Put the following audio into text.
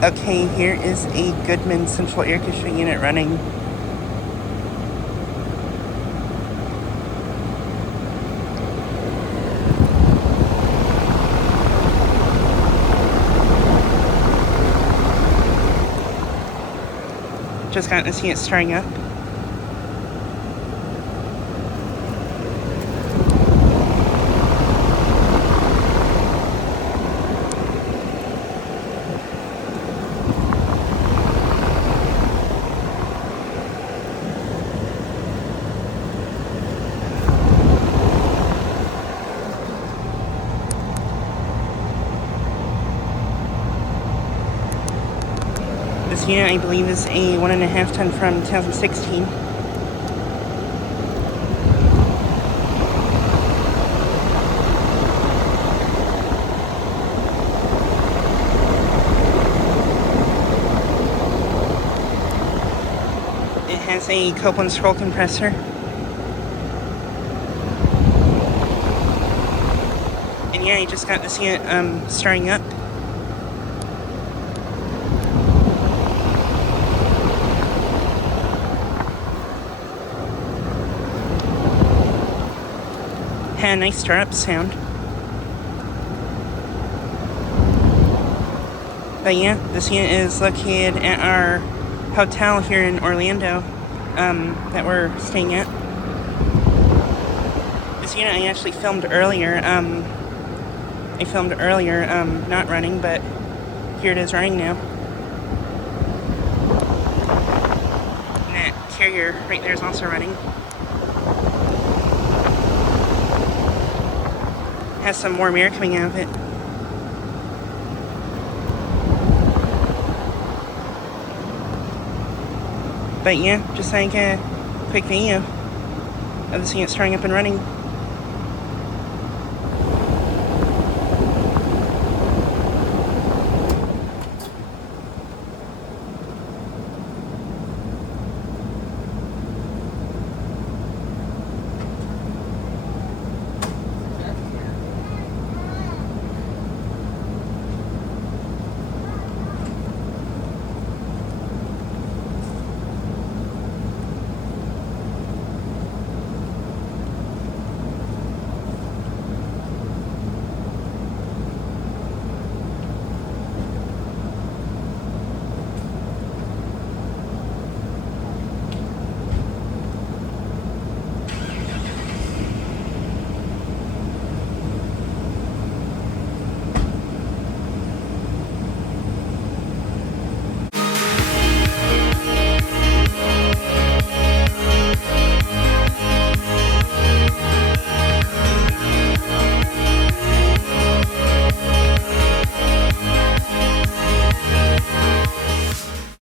Okay, here is a Goodman central air conditioning unit running. Just gotten to see it starting up. This unit, I believe, is a 1.5 ton from 2016. It has a Copeland scroll compressor. And yeah, I just got to see it starting up. Had a nice startup sound. But yeah, this unit is located at our hotel here in Orlando that we're staying at. This unit I actually filmed earlier. Not running, but here it is running now. And that carrier right there is also running. Has some warm air coming out of it. But yeah, just like a quick video of this unit starting up and running.